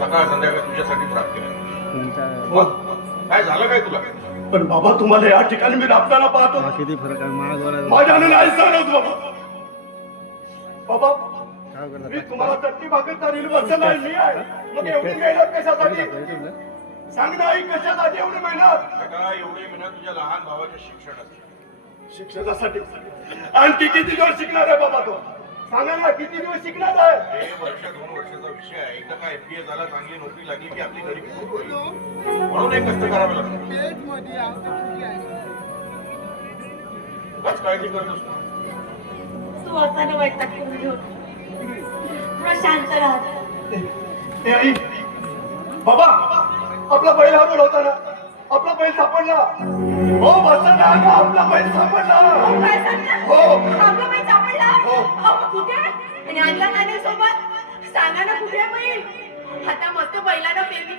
सकाळ संध्याकाळ तुझ्यासाठी प्राप्त केलं. काय झालं काय तुला? पण बाबा तुम्हाला या ठिकाणी मी राबताना पाहतो. किती फरक आहे माझ्यानं नाही सांगत बाबा. मी तुम्हाला चटणी भाकर चालेल बसलं नाही मी आहे. मग एवढी मेहनत कशासाठी? सांग ना आई, कशासाठी एवढी मेहनत? एवढी मेहनत तुझ्या लहान भावाच्या शिक्षणासाठी. आणखी किती दिवस शिकणार आहे बाबा तो? सांगा ना, किती दिवस शिकणार आहे? वर्ष 2 वर्षाचा विषय आहे. एकदा का एफपीए झाला, चांगली नोकरी लागली की आपली घरी म्हणून एक कष्ट करावे लागतात. उगाच काळजी करतोस तू असाने वैताग करून घेऊ शांत राहत. आई बाबा, आपला बैल हरवला होता ना, आपला बैल सापडला. हो बसा ना, आपला बैल सापडला. काय सांगता? हो आपला बैल सापडला? हो. मग कुठे आहे? आणि आणला नाणे सोबत? सांगा ना कुठे आहे बैल? आता मस्त बैलाला पेरणी